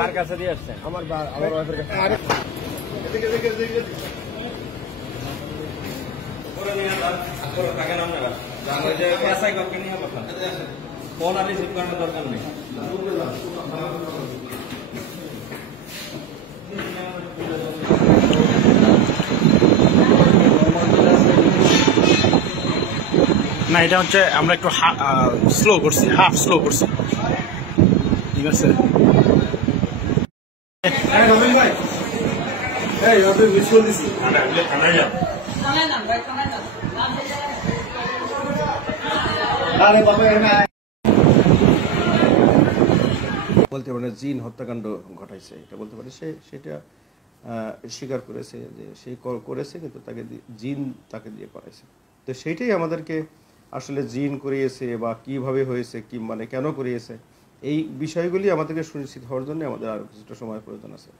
কার কাছে দিয়ে আসছেন? আমার ওয়াইফের কাছে। ফোন আর রিসিভ করানোর দরকার নেই। না, এটা হচ্ছে আমরা একটু স্লো করছি, হাফ স্লো করছি, ঠিক আছে। বলতে পারে জিন হত্যাকাণ্ড ঘটাইছে, এটা বলতে পারে। সেটা স্বীকার করেছে যে সে করেছে, কিন্তু তাকে জিন তাকে দিয়ে করাইছে। তো সেইটাই আমাদেরকে আসলে জিন করিয়েছে বা কিভাবে হয়েছে, কি মানে কেন করিয়েছে, এই বিষয়গুলি আমাদেরকে সুনিশ্চিত হওয়ার জন্য আমাদের আরো কিছুটা সময় প্রয়োজন আছে।